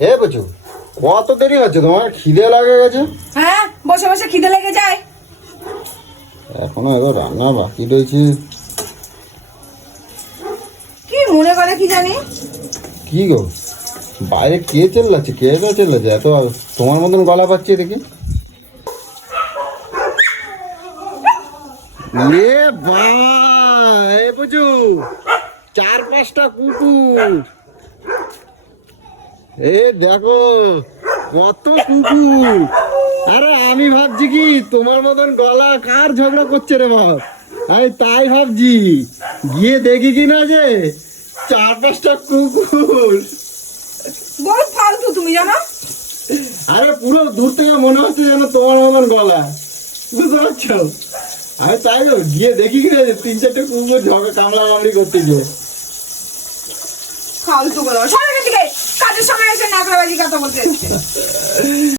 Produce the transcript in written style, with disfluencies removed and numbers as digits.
হে বুঝু, কত দেরি হচ্ছে তোমার? খিদে লাগে গেছে? হ্যাঁ, বসে বসে খিদে লেগে যায়। এখনো এবার রান্না বাকি রয়েছে। কি মনে করে কি জানি। কি গো, বাইরে কে চেল্লাচ্ছে? কে তো চেল্লাচ্ছে এত? তোমার মতন গলা পাচ্ছি দেখি। এ ভাই বুঝু, 4-5টা কুকুর। এ দেখো কত কুকুর। আরে আমি ভাবছি কি তোমার মতন গলা কার ঝগড়া করছে রে বাপ, আমি তাই ভাবছি। গিয়ে দেখি কি না যে 4-5টা কুকুর। বহুত ফালতু তুমি জানো। আরে পুরো দূর থেকে মনে হচ্ছে যেন তোমার মতন গলা, বুঝতে পারছো? আমি তাই গিয়ে দেখি কি না যে 3-4টে কুকুর ঝগড়া কামলা কামড়ি করতে গিয়ে। ফালতু বলো, সবাই দিকে কাজের সময় এসে নাকড়াবাজি কথা বলতে এসছে।